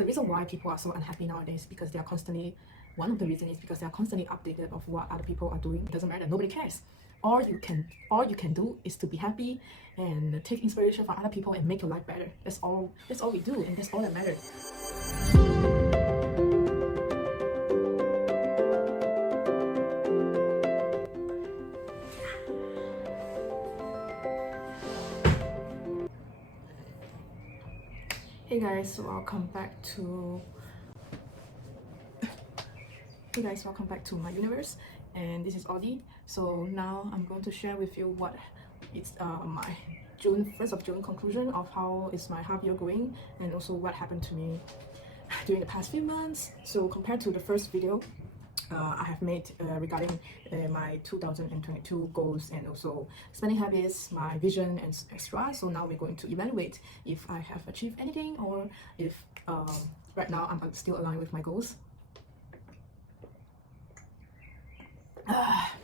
the reason why people are so unhappy nowadays because they are constantly, one of the reasons is because they are constantly updated of what other people are doing. It doesn't matter, nobody cares. All you can do is to be happy and take inspiration from other people and make your life better. That's all we do, and that's all that matters. Hey guys, welcome back to my universe, and this is Audie. So now I'm going to share with you what it's my first of June conclusion of how is my half year going, and also what happened to me during the past few months. So compared to the first video I have made regarding my 2022 goals and also spending habits, my vision and extra. So now we're going to evaluate if I have achieved anything, or if right now I'm still aligned with my goals.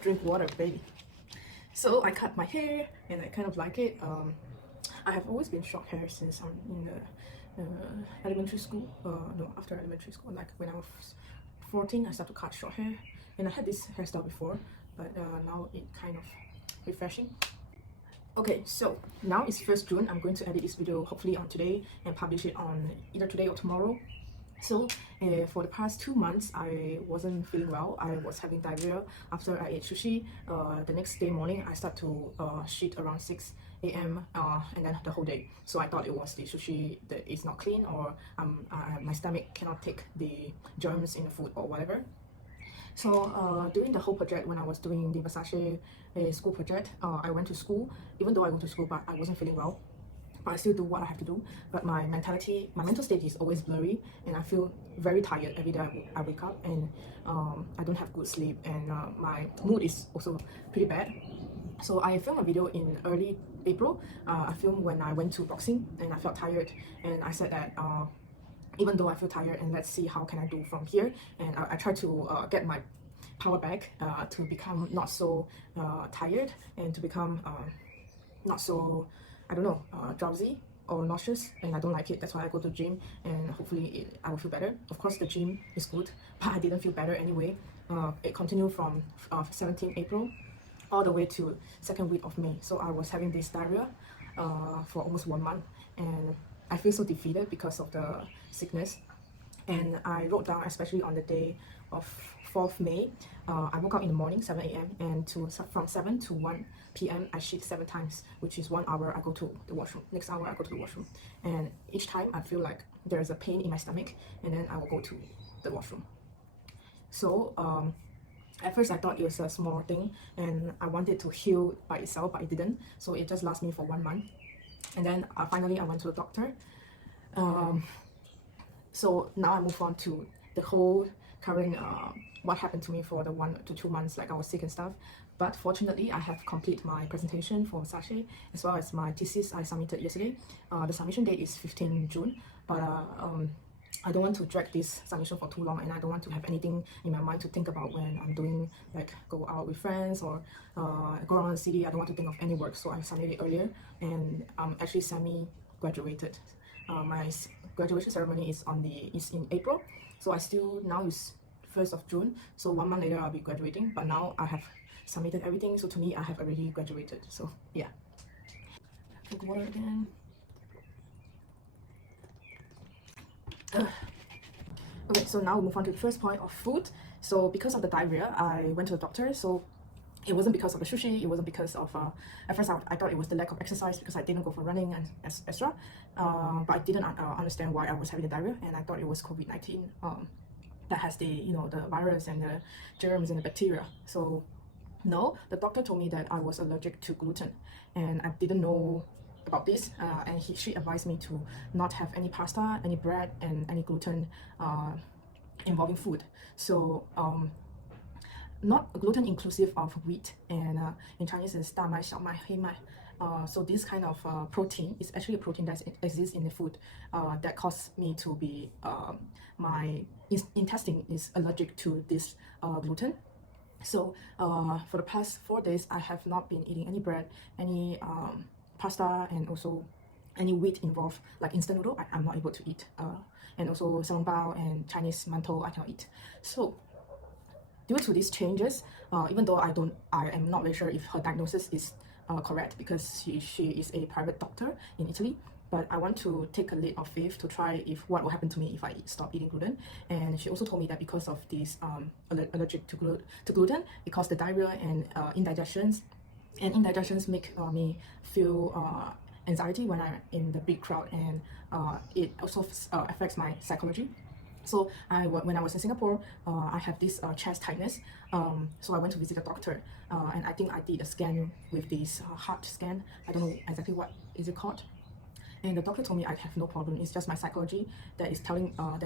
Drink water, baby. So I cut my hair and I kind of like it. I have always been short hair since I'm in the elementary school. No, after elementary school, like when I was 14, I started to cut short hair, and I had this hairstyle before, but now it kind of refreshing. Okay, so now it's 1st June. I'm going to edit this video hopefully on today and publish it on either today or tomorrow. So for the past 2 months, I wasn't feeling well. I was having diarrhea after I ate sushi. The next day morning, I start to shit around 6 a.m. And then the whole day. So I thought it was the sushi that is not clean, or my stomach cannot take the germs in the food or whatever. So during the whole project, when I was doing the Versace school project, I went to school. Even though I went to school, but I wasn't feeling well. But I still do what I have to do. But my mental state is always blurry, and I feel very tired every day I wake up, and I don't have good sleep, and my mood is also pretty bad. So I filmed a video in early April. I filmed when I went to boxing and I felt tired, and I said that even though I feel tired, and let's see how can I do from here. And I try to get my power back to become not so tired, and to become not so, I don't know, drowsy or nauseous, and I don't like it. That's why I go to the gym, and hopefully I will feel better. Of course the gym is good, but I didn't feel better anyway. It continued from 17 April all the way to 2nd week of May. So I was having this diarrhea for almost 1 month, and I feel so defeated because of the sickness. And I wrote down, especially on the day of 4th May, I woke up in the morning 7 a.m. and from 7 to 1 p.m. I shit 7 times, which is 1 hour I go to the washroom. Next hour I go to the washroom, and each time I feel like there's a pain in my stomach, and then I will go to the washroom. So at first I thought it was a small thing, and I wanted to heal by itself, but it didn't. So it just lasted me for 1 month, and then finally I went to the doctor. So now I move on to the whole current what happened to me for the 1 to 2 months, like I was sick and stuff. But fortunately, I have completed my presentation for Versace, as well as my thesis I submitted yesterday. The submission date is 15 June, but I don't want to drag this submission for too long, and I don't want to have anything in my mind to think about when I'm doing, like, go out with friends or go around the city. I don't want to think of any work, so I submitted it earlier, and I'm actually semi-graduated. My graduation ceremony is in April, so I still, now is 1st of June, so 1 month later I'll be graduating. But now I have submitted everything, so to me I have already graduated. So yeah. Drink water again. Okay, so now we move on to the first point of food. So because of the diarrhea, I went to the doctor. So it wasn't because of the sushi, it wasn't because of at first I thought it was the lack of exercise because I didn't go for running and extra, but I didn't understand why I was having the diarrhea, and I thought it was COVID-19 that has the, you know, the virus and the germs and the bacteria. So no, the doctor told me that I was allergic to gluten, and I didn't know about this, and she advised me to not have any pasta, any bread, and any gluten involving food. So not gluten inclusive of wheat, and in Chinese is 大麦、小麦、黑麦. So this kind of protein is actually a protein that exists in the food that caused me to be, my intestine is allergic to this gluten. So for the past 4 days, I have not been eating any bread, any pasta, and also any wheat involved, like instant noodle, I'm not able to eat. And also xiao long bao and Chinese mantou, I cannot eat. So due to these changes, even though I am not very sure if her diagnosis is correct, because she is a private doctor in Italy, but I want to take a leap of faith to try if what will happen to me if I stop eating gluten. And she also told me that because of this allergic to gluten, it caused the diarrhea and indigestions, and indigestions make me feel anxiety when I'm in the big crowd, and it also affects my psychology. So when I was in Singapore, I have this chest tightness. So I went to visit a doctor, and I think I did a scan with this heart scan. I don't know exactly what is it called. And the doctor told me I have no problem. It's just my psychology that is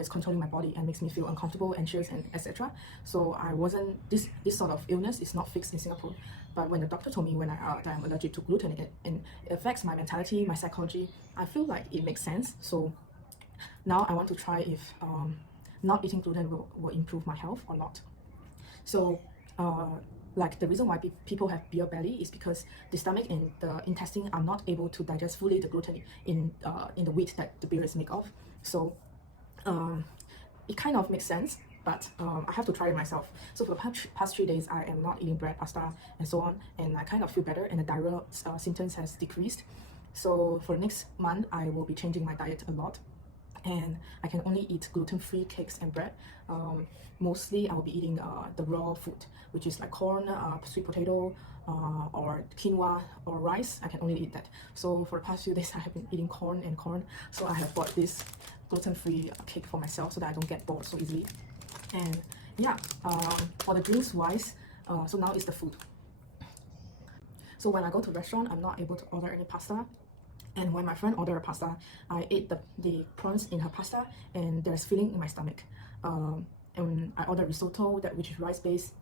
controlling my body and makes me feel uncomfortable, anxious, and etc. So I wasn't this sort of illness is not fixed in Singapore. But when the doctor told me that I'm allergic to gluten, and it affects my mentality, my psychology, I feel like it makes sense. So now I want to try if not eating gluten will improve my health or not. So like the reason why people have beer belly is because the stomach and the intestine are not able to digest fully the gluten in the wheat that the beer is made of. So it kind of makes sense, but I have to try it myself. So for the past 3 days, I am not eating bread, pasta, and so on, and I kind of feel better, and the diarrhea symptoms has decreased. So for next month, I will be changing my diet a lot, and I can only eat gluten-free cakes and bread. Mostly I will be eating the raw food, which is like corn, sweet potato, or quinoa or rice. I can only eat that. So for the past few days I have been eating corn. So I have bought this gluten-free cake for myself so that I don't get bored so easily. And yeah, for the drinks wise, so now it's the food. So when I go to restaurant, I'm not able to order any pasta. And when my friend ordered a pasta, I ate the prawns in her pasta, and there's filling in my stomach. And I ordered risotto, which is rice based,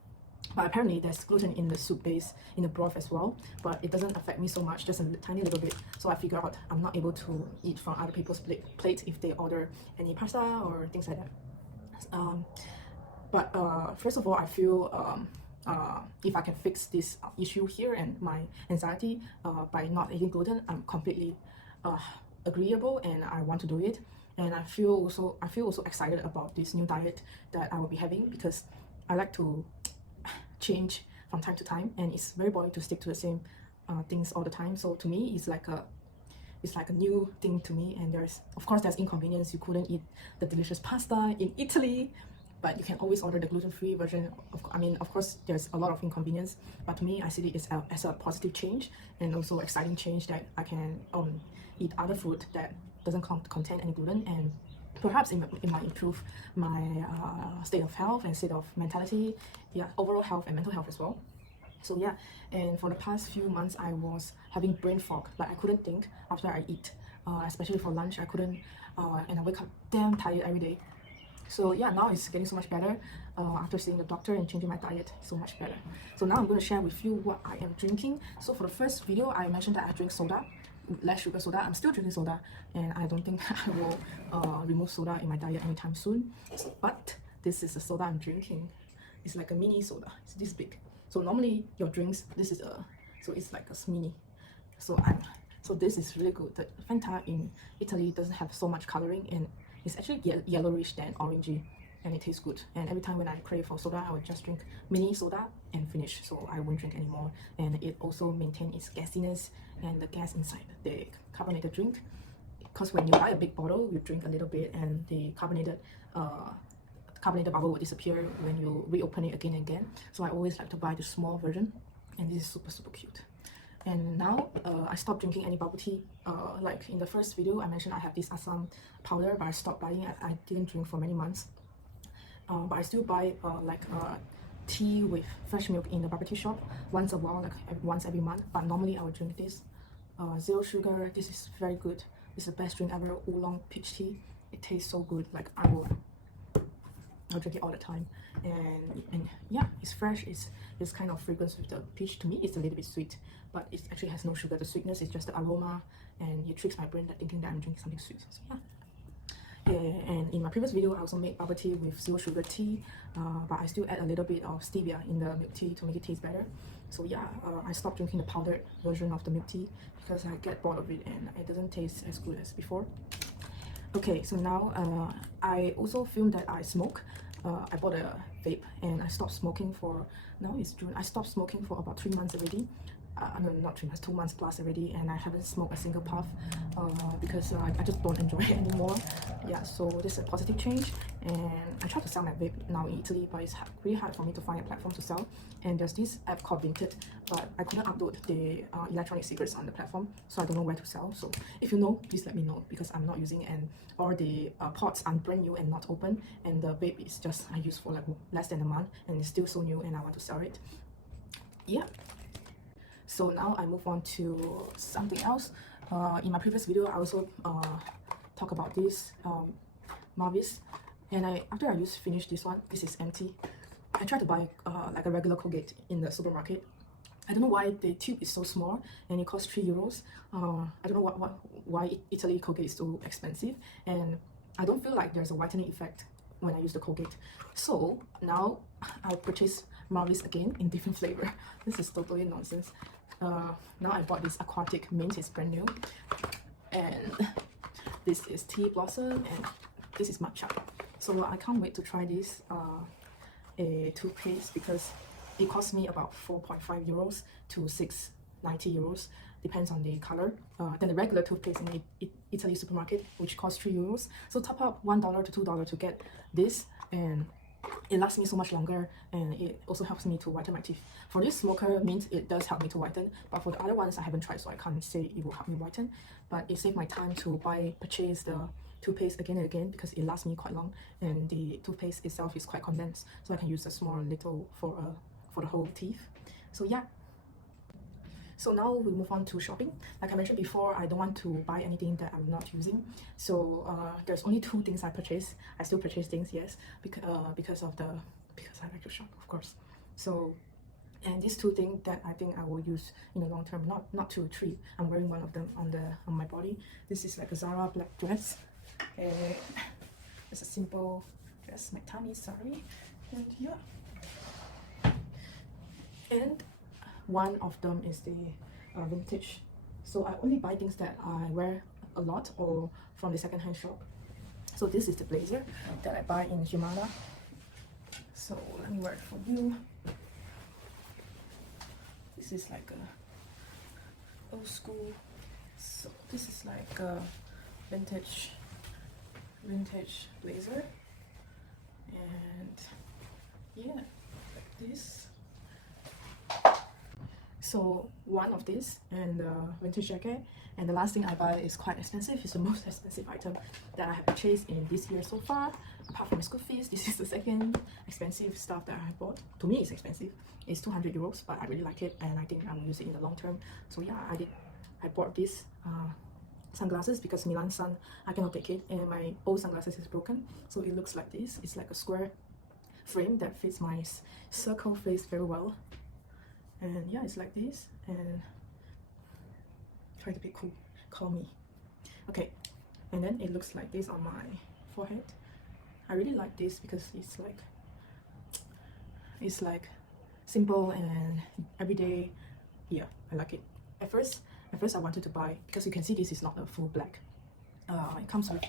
but apparently there's gluten in the soup base, in the broth as well. But it doesn't affect me so much, just a tiny little bit. So I figure out I'm not able to eat from other people's plate if they order any pasta or things like that. But first of all, I feel if I can fix this issue here and my anxiety by not eating gluten, I'm completely agreeable, and I want to do it. And I feel also excited about this new diet that I will be having, because I like to change from time to time, and it's very boring to stick to the same things all the time. So to me, it's like a new thing to me. And there's inconvenience. You couldn't eat the delicious pasta in Italy, but you can always order the gluten-free version. Of course, there's a lot of inconvenience, but to me, I see it as a positive change, and also exciting change that I can eat other food that doesn't contain any gluten, and perhaps it might improve my state of health and state of mentality, overall health and mental health as well. So yeah, and for the past few months, I was having brain fog. Like I couldn't think after I eat, especially for lunch. I couldn't, and I wake up damn tired every day. So yeah, now it's getting so much better after seeing the doctor and changing my diet, so much better. So now I'm going to share with you what I am drinking. So for the first video, I mentioned that I drink soda, less sugar soda. I'm still drinking soda, and I don't think I will remove soda in my diet anytime soon. But this is the soda I'm drinking. It's like a mini soda. It's this big. So normally your drinks, so it's like a mini. So this is really good. The Fanta in Italy doesn't have so much coloring, and it's actually yellowish than orangey, and it tastes good. And every time when I crave for soda, I would just drink mini soda and finish, so I won't drink anymore. And it also maintains its gasiness and the gas inside the carbonated drink, because when you buy a big bottle, you drink a little bit, and the carbonated bubble will disappear when you reopen it again and again. So I always like to buy the small version, and this is super cute. And now I stopped drinking any bubble tea. Like in the first video, I mentioned I have this Assam powder, but I stopped buying it. I didn't drink for many months. But I still buy tea with fresh milk in the bubble tea shop once a while, like once every month. But normally I would drink this. Zero sugar. This is very good. It's the best drink ever. Oolong peach tea. It tastes so good. Like I'll drink it all the time. And yeah, it's fresh. It's kind of fragrance with the peach. To me, it's a little bit sweet, but it actually has no sugar. The sweetness is just the aroma, and it tricks my brain that thinking that I'm drinking something sweet. So yeah. And in my previous video, I also made bubble tea with zero sugar tea, but I still add a little bit of stevia in the milk tea to make it taste better. So yeah, I stopped drinking the powdered version of the milk tea because I get bored of it and it doesn't taste as good as before. Okay, so now I also filmed that I smoke. I bought a vape and I stopped smoking for, now it's June, I stopped smoking for about 3 months already. No, not 3 months, 2 months plus already, and I haven't smoked a single puff because I just don't enjoy it anymore. Yeah, so this is a positive change, and I try to sell my vape now in Italy, but it's really hard for me to find a platform to sell. And there's this app called Vinted, but I couldn't upload the electronic cigarettes on the platform, so I don't know where to sell. So if you know, please let me know, because I'm not using it, and or the pods are brand new and not open, and the vape is just I use for like less than a month, and it's still so new, and I want to sell it. Yeah. So now I move on to something else. In my previous video, I also talk about this Marvis, and after I finished this one, this is empty. I tried to buy like a regular Colgate in the supermarket. I don't know why the tube is so small and it costs 3 euros. I don't know why Italy Colgate is so expensive, and I don't feel like there's a whitening effect when I use the Colgate. So now I purchased Marvis again in different flavor. This is totally nonsense. Now I bought this aquatic mint, it's brand new, and this is tea blossom, and this is matcha. So I can't wait to try this a toothpaste, because it cost me about 4.5 euros to 6.90 euros, depends on the color. Then the regular toothpaste in Italy supermarket, which costs 3 euros. So top up $1 to $2 to get this, and it lasts me so much longer, and it also helps me to whiten my teeth. For this smoker mint, it does help me to whiten, but for the other ones I haven't tried, so I can't say it will help me whiten. But it saved my time to purchase the toothpaste again and again, because it lasts me quite long, and the toothpaste itself is quite condensed, so I can use a small little for the whole teeth. So yeah. So now we move on to shopping. Like I mentioned before, I don't want to buy anything that I'm not using. So there's only 2 things I purchase. I still purchase things, yes, because I like to shop, of course. So, and these 2 things that I think I will use in the long term, not 2 or 3. I'm wearing one of them on my body. This is like a Zara black dress. It's a simple dress, my tummy, sorry. And yeah. And one of them is the vintage. So I only buy things that I wear a lot or from the second-hand shop. So this is the blazer that I buy in Humana. So let me wear it for you. This is like a old school. So this is like a vintage blazer, and yeah, like this. So one of this and the vintage jacket, and the last thing I buy is quite expensive. It's the most expensive item that I have purchased in this year so far. Apart from school fees, this is the second expensive stuff that I have bought. To me, it's expensive. It's 200 euros, but I really like it, and I think I will use it in the long term. So yeah, I bought this sunglasses because Milan sun, I cannot take it, and my old sunglasses is broken. So it looks like this. It's like a square frame that fits my circle face very well. And yeah, it's like this, and try to be cool, call me. Okay, and then it looks like this on my forehead. I really like this because it's like simple and everyday. Yeah, I like it. At first I wanted to buy, because you can see this is not a full black. It comes with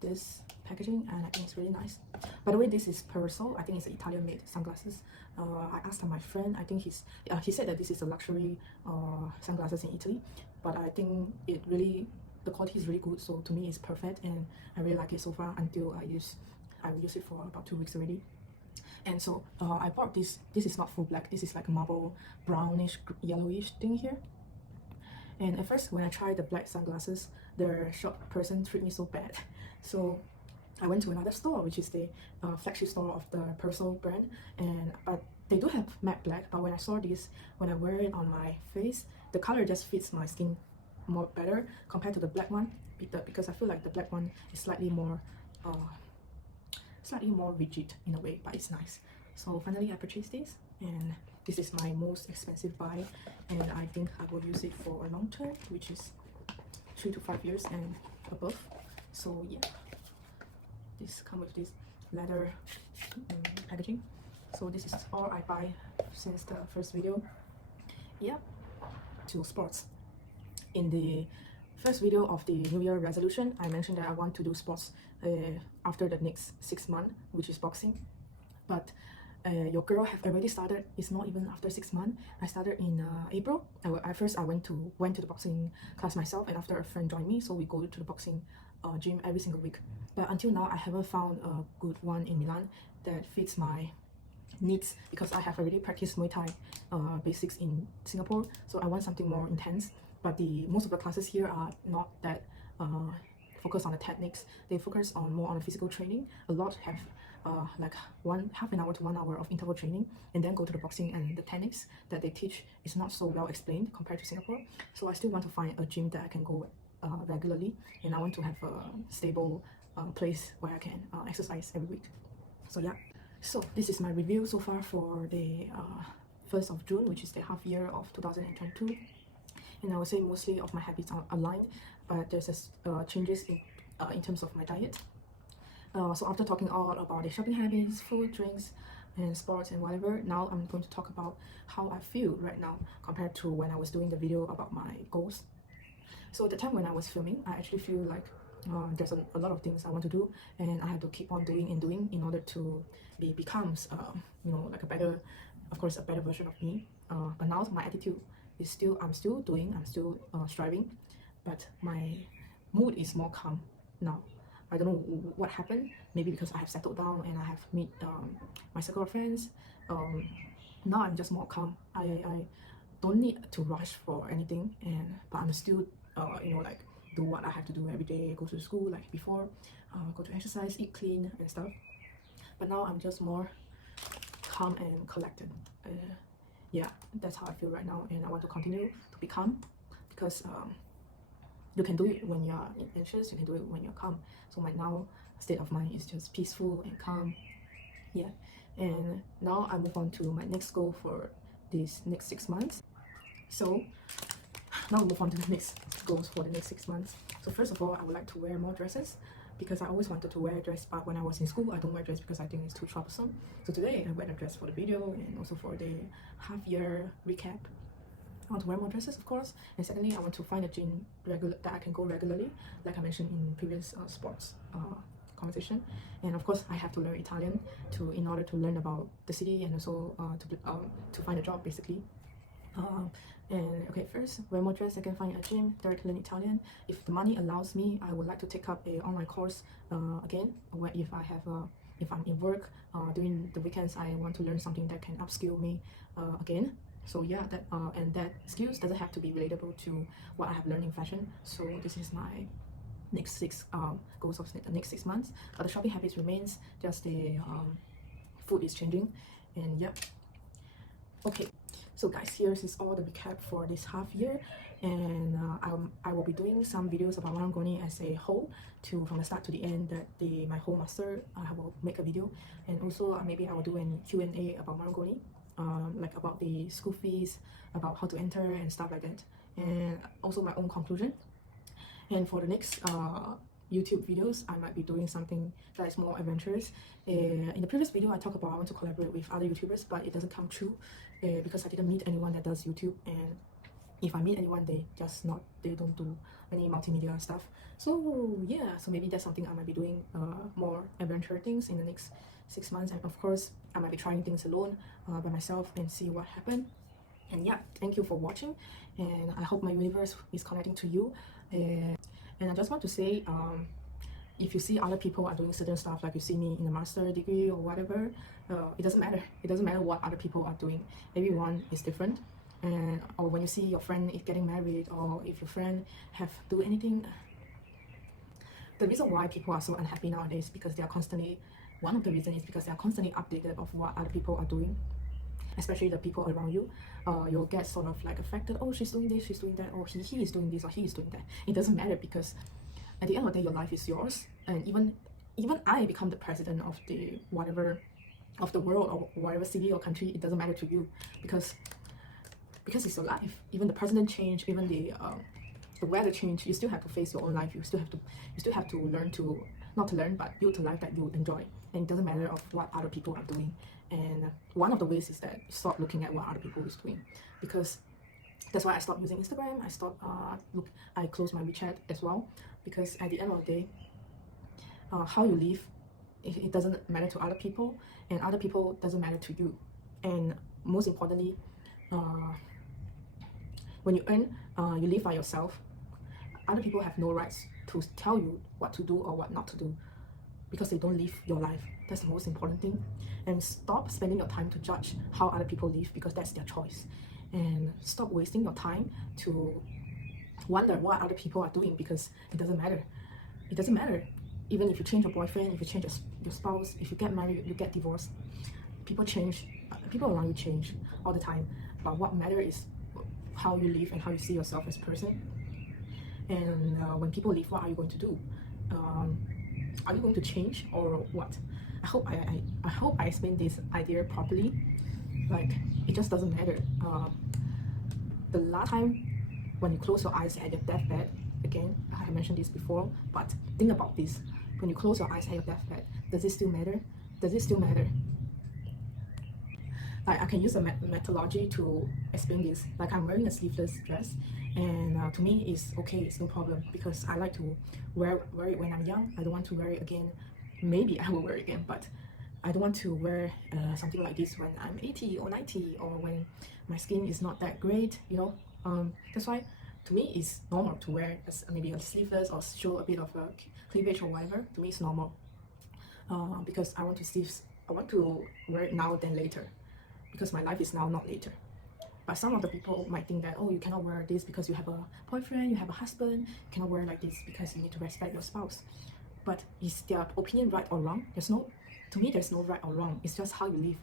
this packaging, and I think it's really nice. By the way, this is Parasol. I think it's Italian made sunglasses. I asked my friend, I think he said that this is a luxury sunglasses in Italy, but I think the quality is really good, so to me it's perfect, and I really like it so far until I will use it for about 2 weeks already. And so I bought this. This is not full black, this is like a marble brownish yellowish thing here. And at first when I tried the black sunglasses, the shop person treated me so bad. So I went to another store, which is the flagship store of the Parasol brand, but they do have matte black. But when I saw this, when I wear it on my face, the color just fits my skin more better compared to the black one, because I feel like the black one is slightly more rigid in a way, but it's nice. So finally I purchased this, and this is my most expensive buy, and I think I will use it for a long term, which is 3 to 5 years and above. So yeah. this come with this leather packaging. So this is all I buy since the first video. Yeah, to sports. In the first video of the New Year resolution, I mentioned that I want to do sports after the next 6 months, which is boxing. But your girl have already started. It's not even after 6 months. I started in April. At first I went to the boxing class myself, and after a friend joined me, so we go to the boxing gym every single week. But until now I haven't found a good one in Milan that fits my needs, because I have already practiced Muay Thai basics in Singapore, so I want something more intense. But most of the classes here are not that focus on the techniques. They focus on more on the physical training. A lot have like half an hour to 1 hour of interval training, and then go to the boxing, and the techniques that they teach is not so well explained compared to Singapore. So I still want to find a gym that I can go regularly, and I want to have a stable place where I can exercise every week. So yeah, so this is my review so far for the 1st of June, which is the half year of 2022. And I would say mostly of my habits are aligned, but there's changes in terms of my diet. So after talking all about the shopping habits, food, drinks, and sports and whatever, now I'm going to talk about how I feel right now compared to when I was doing the video about my goals. So at the time when I was filming, I actually feel like there's a lot of things I want to do, and I have to keep on doing and doing in order to become you know, like a better version of me. But now my attitude is I'm still doing, I'm still striving, but my mood is more calm now. I don't know what happened. Maybe because I have settled down and I have met my circle of friends. Now I'm just more calm. I don't need to rush for anything, but I'm still you know, like do what I have to do every day. Go to school like before, go to exercise, eat clean and stuff. But now I'm just more calm and collected. Yeah, that's how I feel right now, and I want to continue to be calm, because you can do it when you're anxious, you can do it when you're calm. So my now state of mind is just peaceful and calm. Yeah, and now I move on to my next goal for these next 6 months. So now we move on to the next goals for the next 6 months. So first of all, I would like to wear more dresses, because I always wanted to wear a dress, but when I was in school, I don't wear dress because I think it's too troublesome. So today I wear a dress for the video and also for the half-year recap. I want to wear more dresses, of course, and secondly, I want to find a gym that I can go regularly, like I mentioned in previous sports conversation. And of course, I have to learn Italian in order to learn about the city, and also to find a job, basically. And okay, first, wear more dress, I can find a gym, third, learn Italian. If the money allows me, I would like to take up a online course again, where if I'm in work during the weekends, I want to learn something that can upskill me again. So yeah, that skills doesn't have to be relatable to what I have learned in fashion. So this is my next 6 goals of the next 6 months. But the shopping habits remains, just the food is changing. And yeah, okay. So guys, here is all the recap for this half year, and I will be doing some videos about Marangoni as a whole, from the start to the end. That my whole master, I will make a video, and also maybe I will do an Q&A about Marangoni, like about the school fees, about how to enter and stuff like that, and also my own conclusion. And for the next YouTube videos, I might be doing something that is more adventurous. In the previous video, I talked about I want to collaborate with other YouTubers, but it doesn't come true because I didn't meet anyone that does YouTube, and if I meet anyone, they don't do any multimedia stuff. So yeah, so maybe that's something I might be doing, more adventure things in the next 6 months. And of course, I might be trying things alone by myself and see what happens. And yeah, thank you for watching, and I hope my universe is connecting to you. And I just want to say, if you see other people are doing certain stuff, like you see me in a master degree or whatever, it doesn't matter. It doesn't matter what other people are doing. Everyone is different. And or when you see your friend is getting married, or if your friend have do anything, the reason why people are so unhappy nowadays, because they are constantly, one of the reasons is because they are constantly updated of what other people are doing, especially the people around you. You'll get sort of like affected. Oh, she's doing this, she's doing that, or he is doing this, or he is doing that. It doesn't matter, because at the end of the day, your life is yours. And even I become the president of the whatever of the world, or whatever city or country, it doesn't matter to you, because it's your life. Even the president change, even the weather change, you still have to face your own life. You still have to learn to not to learn, but build a life that you enjoy. And it doesn't matter of what other people are doing. And one of the ways is that stop looking at what other people is doing, because that's why I stopped using Instagram. I closed my WeChat as well, because at the end of the day, how you live, it doesn't matter to other people, and other people doesn't matter to you. And most importantly, when you earn, you live by yourself. Other people have no rights to tell you what to do or what not to do, because they don't live your life. That's the most important thing. And stop spending your time to judge how other people live, because that's their choice. And stop wasting your time to wonder what other people are doing, because it doesn't matter. It doesn't matter. Even if you change your boyfriend, if you change your spouse, if you get married, you get divorced, people change. People around you change all the time. But what matters is how you live and how you see yourself as a person. And when people leave, what are you going to do? Are you going to change or what? I hope I explained this idea properly. Like, it just doesn't matter. The last time when you close your eyes at your deathbed, again, I have mentioned this before, but think about this. When you close your eyes at your deathbed, does it still matter? Does it still matter? Like, I can use a methodology to explain this. Like, I'm wearing a sleeveless dress, and to me it's okay, it's no problem, because I like to wear it when I'm young. I don't want to wear it again. Maybe I will wear it again, but I don't want to wear something like this when I'm 80 or 90, or when my skin is not that great, you know. That's why to me it's normal to wear maybe a sleeveless or show a bit of a cleavage or whatever. To me it's normal, because I want to wear it now than later, because my life is now, not later. But some of the people might think that, oh, you cannot wear this because you have a boyfriend, you have a husband, you cannot wear like this because you need to respect your spouse. But is their opinion right or wrong? To me there's no right or wrong. It's just how you live.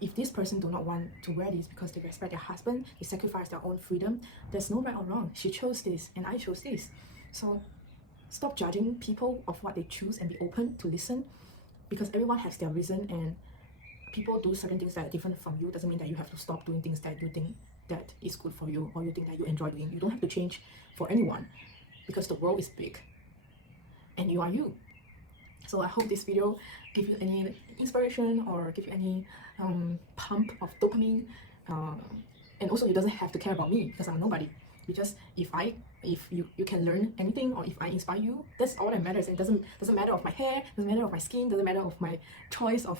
If this person do not want to wear this because they respect their husband, they sacrifice their own freedom, there's no right or wrong. She chose this and I chose this. So stop judging people of what they choose and be open to listen, because everyone has their reason, and people do certain things that are different from you. Doesn't mean that you have to stop doing things that you think that is good for you, or you think that you enjoy doing. You don't have to change for anyone, because the world is big and you are you. So I hope this video give you any inspiration or give you any pump of dopamine, and also you doesn't have to care about me, because I'm nobody. You just, if you can learn anything, or if I inspire you, that's all that matters. It doesn't matter of my hair, doesn't matter of my skin, doesn't matter of my choice of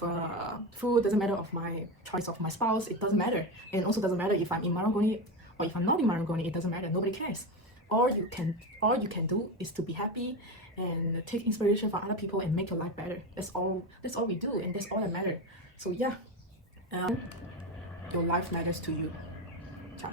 food, doesn't matter of my choice of my spouse. It doesn't matter. And it also doesn't matter if I'm in Marangoni or if I'm not in Marangoni. It doesn't matter. Nobody cares. All you can do is to be happy and take inspiration from other people and make your life better. That's all we do, and that's all that matters. So yeah, your life matters to you. Ciao.